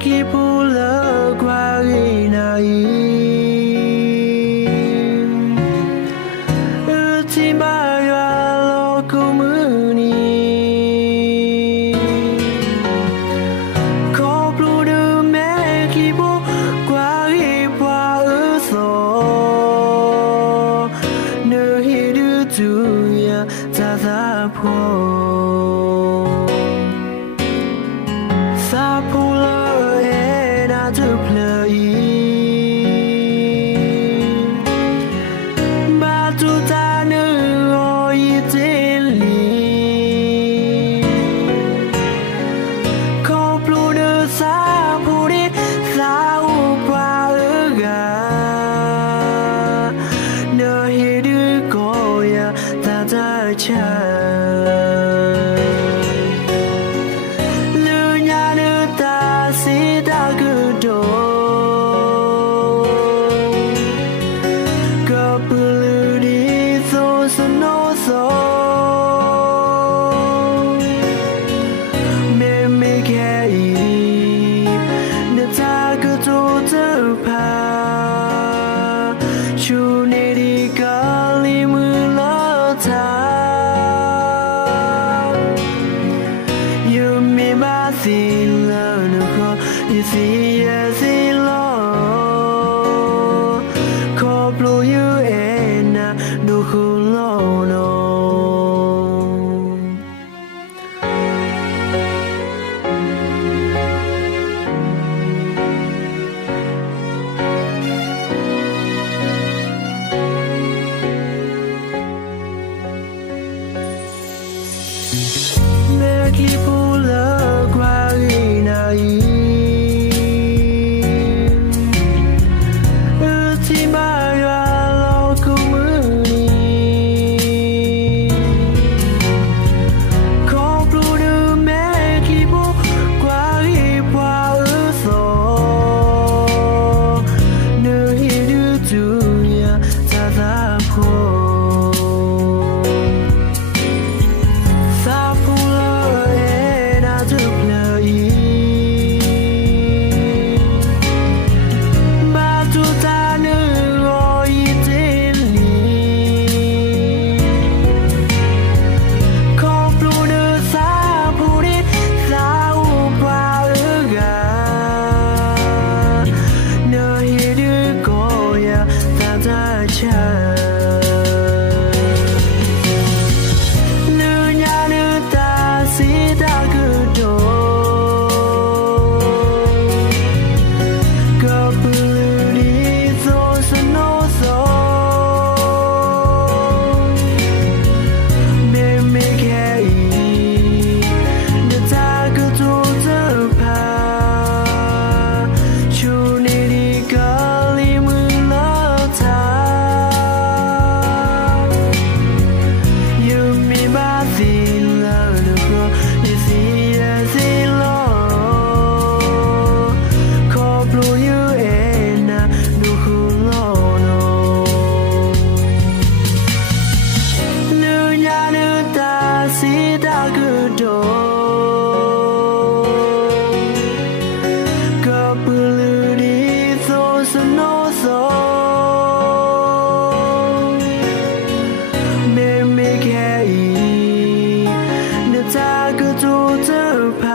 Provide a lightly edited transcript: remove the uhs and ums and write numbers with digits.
khi pu lỡ qua ghi này ti ba ya lo ku mu ni ko plu de me khi pu qua ghi qua so ne hi du tu ya ta ta po sa pu lo e na tu play ba tu ta nu o yi tin li ko plu de sa pu di sa u pa ga no hi du ko ya ta ta cha khi pu lỡ qua ghi này ti ba ya lo ku mu ni ko plu de me khi pu qua ghi qua so ne hi du tu ya ta ta po me me ke i ne ta ku tu tu pa